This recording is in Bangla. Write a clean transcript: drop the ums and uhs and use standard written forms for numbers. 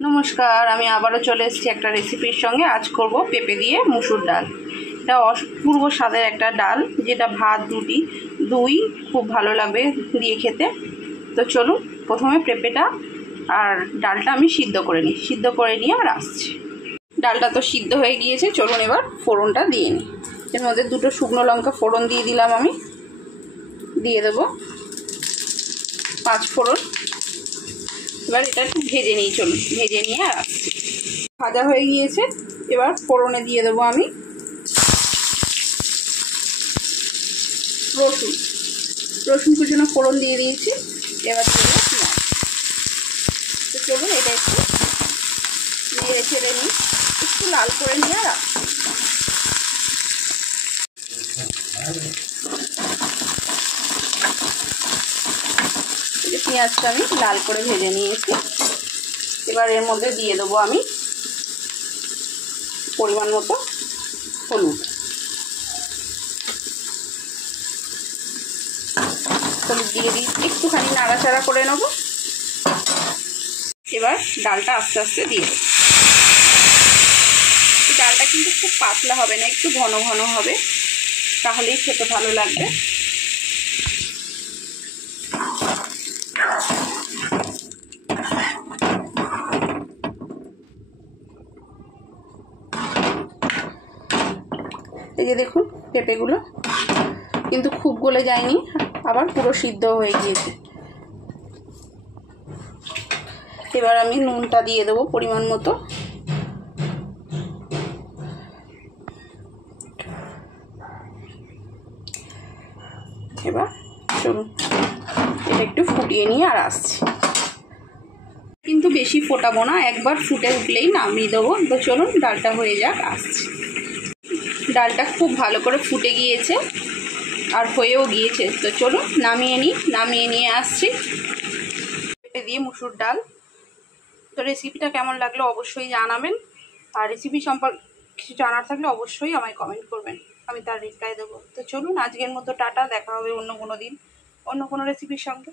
নমস্কার, আমি আবারও চলে এসেছি একটা রেসিপির সঙ্গে। আজ করব পেঁপে দিয়ে মুসুর ডাল। এটা অপূর্ব স্বাদের একটা ডাল, যেটা ভাত রুটি দুই খুব ভালো লাগবে দিয়ে খেতে। তো চলুন, প্রথমে পেঁপেটা আর ডালটা আমি সিদ্ধ করে নিই। সিদ্ধ করে নিয়ে আর আসছি। ডালটা তো সিদ্ধ হয়ে গিয়েছে, চলুন এবার ফোড়নটা দিয়ে নিই। এর মধ্যে দুটো শুকনো লঙ্কা ফোড়ন দিয়ে দিলাম। আমি দিয়ে দেবো 5 ফোড়ন। এবার এটা একটু ভেজে নিই, চলুন ভেজে নিয়ে আর আসছি। ভাজা হয়ে গিয়েছে, এবার ফোড়নে দিয়ে দেবো আমি রসুন কুচনো ফোড়ন দিয়ে দিয়েছি। এবার দেবো পেঁয়াজ। তো চলুন এটা একটু নেড়ে ছেড়ে নিই, একটু লাল করে নিয়ে আর পেঁয়াজটা আমি লাল করে ভেজে নিয়েছি। এবার এর মধ্যে দিয়ে দেবো আমি পরিমাণ মতো হলুদ দিয়ে দিই, একটুখানি নাড়াচাড়া করে নেবো। এবার ডালটা আস্তে আস্তে দিয়ে দেবো। ডালটা কিন্তু খুব পাতলা হবে না, একটু ঘন ঘন হবে, তাহলেই খেতে ভালো লাগবে। এই যে দেখুন, পেঁপেগুলো কিন্তু খুব গলে যায়নি, আবার পুরো সিদ্ধ হয়ে গিয়েছে। এবার আমি নুনটা দিয়ে দেবো পরিমাণ মতো। এবার চলুন এটা একটু ফুটিয়ে নিয়ে আর আসছি। কিন্তু বেশি ফোটাবো না, একবার ফুটে উঠলেই নামিয়ে দেবো। তো চলুন ডালটা হয়ে যাক, আসছি। ডালটা খুব ভালো করে ফুটে গিয়েছে আর হয়েও গিয়েছে। তো চলুন নামিয়ে নিয়ে আসছি। পেঁপে দিয়ে মুসুর ডাল। তো রেসিপিটা কেমন লাগলো অবশ্যই জানাবেন, আর রেসিপি সম্পর্কে কিছু জানার থাকলে অবশ্যই আমায় কমেন্ট করবেন, আমি তার রিপ্লাই দেবো। তো চলুন আজকের মতো টাটা, দেখা হবে অন্য কোনো দিন অন্য কোনো রেসিপির সঙ্গে।